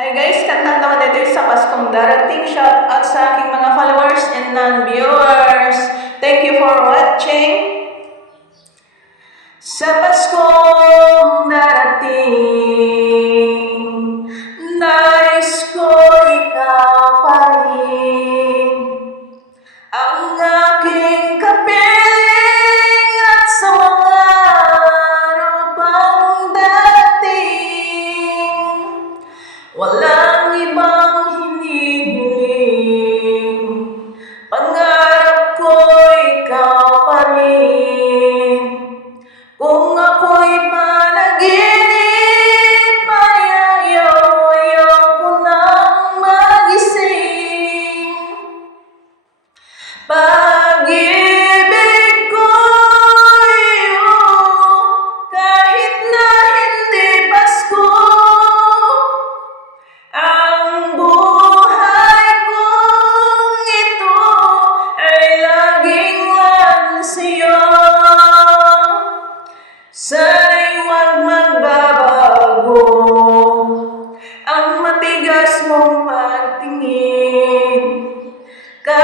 Hi guys, kantang naman ito sa Paskong darating shout out sa aking mga followers and non-viewers. Thank you for watching. Sa Paskong Walang ibang hinihiling. Pangarap ko ikaw pa rin. Kung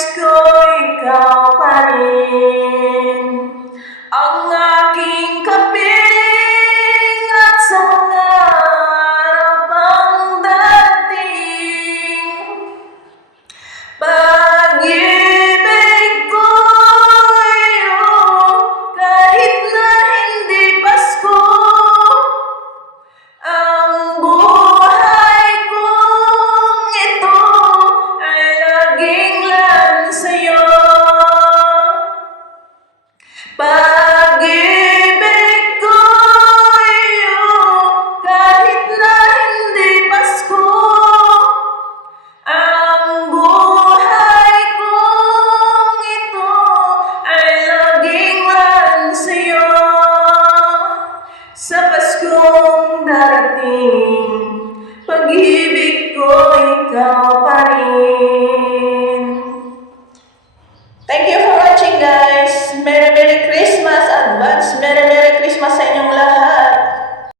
Fresco e calparei. go by.